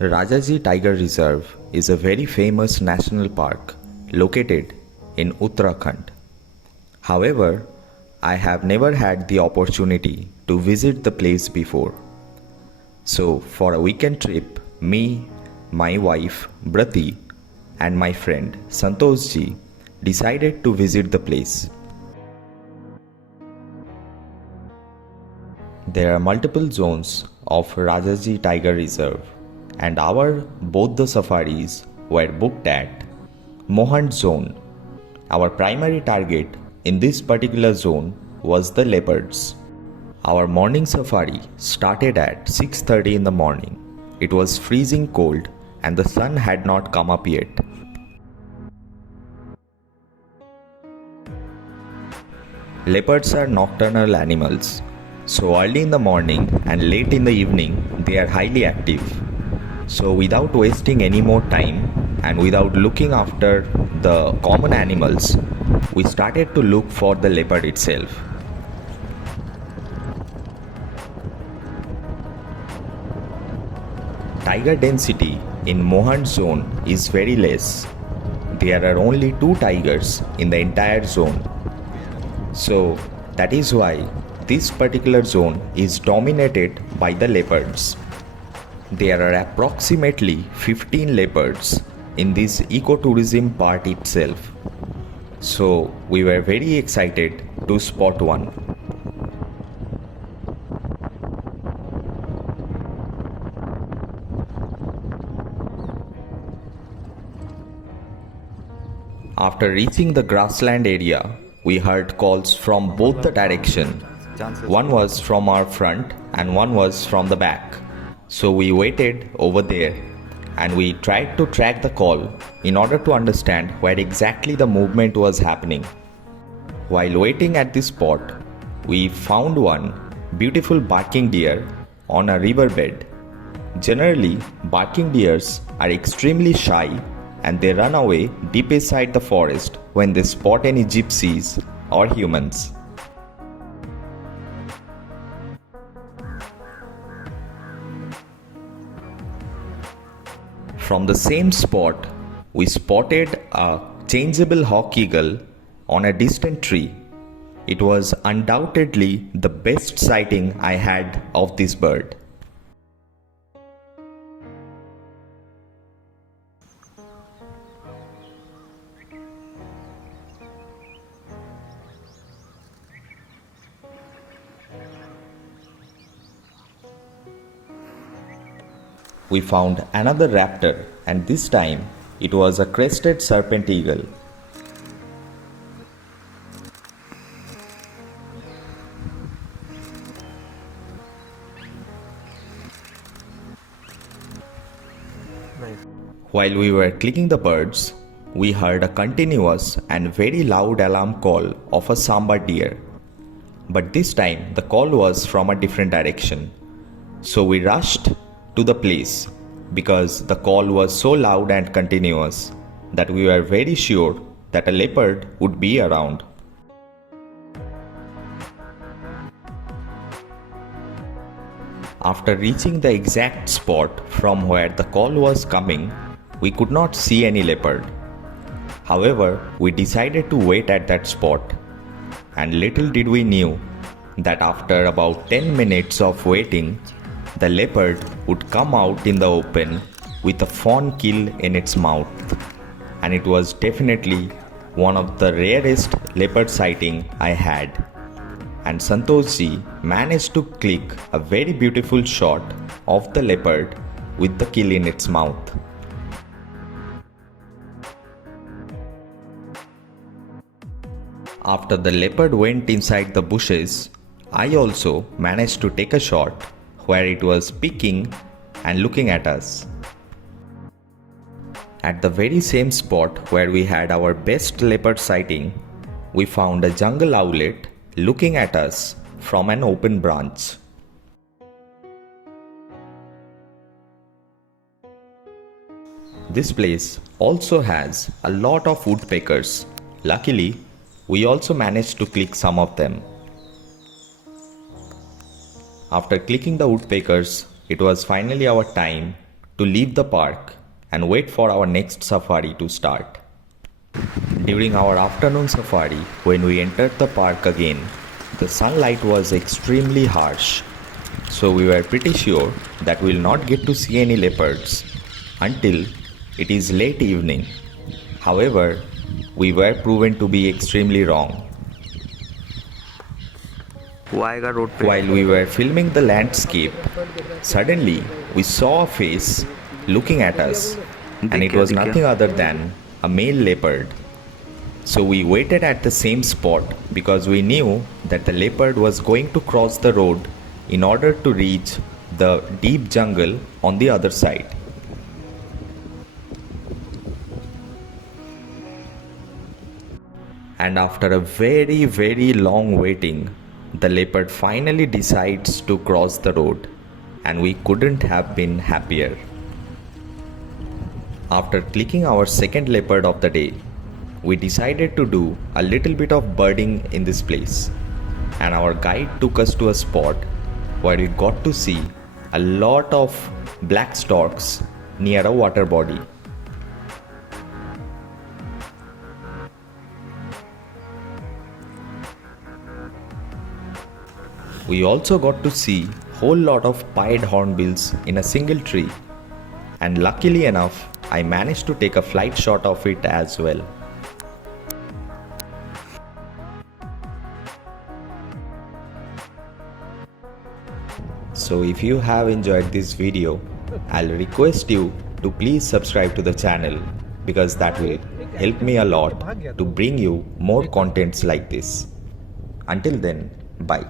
Rajaji Tiger Reserve is a very famous national park located in Uttarakhand. However, I have never had the opportunity to visit the place before. So, for a weekend trip, me, my wife Brati, and my friend Santoshji decided to visit the place. There are multiple zones of Rajaji Tiger Reserve, and both the safaris were booked at Mohand zone. Our primary target in this particular zone was the leopards. Our morning safari started at 6:30 in the morning. It was freezing cold and the sun had not come up yet. Leopards are nocturnal animals, so early in the morning and late in the evening they are highly active. So without wasting any more time and without looking after the common animals, we started to look for the leopard itself. Tiger density in Mohand zone is very less. There are only 2 tigers in the entire zone. So that is why this particular zone is dominated by the leopards. There are approximately 15 leopards in this ecotourism part itself. So we were very excited to spot one. After reaching the grassland area, we heard calls from both the direction. One was from our front and one was from the back. So we waited over there and we tried to track the call in order to understand where exactly the movement was happening. While waiting at this spot, we found one beautiful barking deer on a riverbed. Generally, barking deers are extremely shy and they run away deep inside the forest when they spot any gypsies or humans. From the same spot, we spotted a changeable hawk eagle on a distant tree. It was undoubtedly the best sighting I had of this bird. We found another raptor, and this time it was a crested serpent eagle. While we were clicking the birds, we heard a continuous and very loud alarm call of a sambar deer. But this time the call was from a different direction. So we rushed to the place because the call was so loud and continuous that we were very sure that a leopard would be around. After reaching the exact spot from where the call was coming, we could not see any leopard. However, we decided to wait at that spot, and little did we knew that after about 10 minutes of waiting, the leopard would come out in the open with a fawn kill in its mouth, and it was definitely one of the rarest leopard sighting I had. And Santoshji managed to click a very beautiful shot of the leopard with the kill in its mouth. After the leopard went inside the bushes, I also managed to take a shot where it was peeking and looking at us. At the very same spot where we had our best leopard sighting, we found a jungle owlet looking at us from an open branch. This place also has a lot of woodpeckers. Luckily, we also managed to click some of them. After clicking the woodpeckers, it was finally our time to leave the park and wait for our next safari to start. During our afternoon safari, when we entered the park again, the sunlight was extremely harsh, so we were pretty sure that we will not get to see any leopards until it is late evening. However, we were proven to be extremely wrong. While we were filming the landscape, suddenly we saw a face looking at us, and it was nothing other than a male leopard. So we waited at the same spot because we knew that the leopard was going to cross the road in order to reach the deep jungle on the other side. And after a very long waiting, the leopard finally decides to cross the road, and we couldn't have been happier. After clicking our second leopard of the day, we decided to do a little bit of birding in this place, and our guide took us to a spot where we got to see a lot of black storks near a water body. We also got to see whole lot of pied hornbills in a single tree, and luckily enough, I managed to take a flight shot of it as well. So if you have enjoyed this video, I'll request you to please subscribe to the channel, because that will help me a lot to bring you more contents like this. Until then, bye.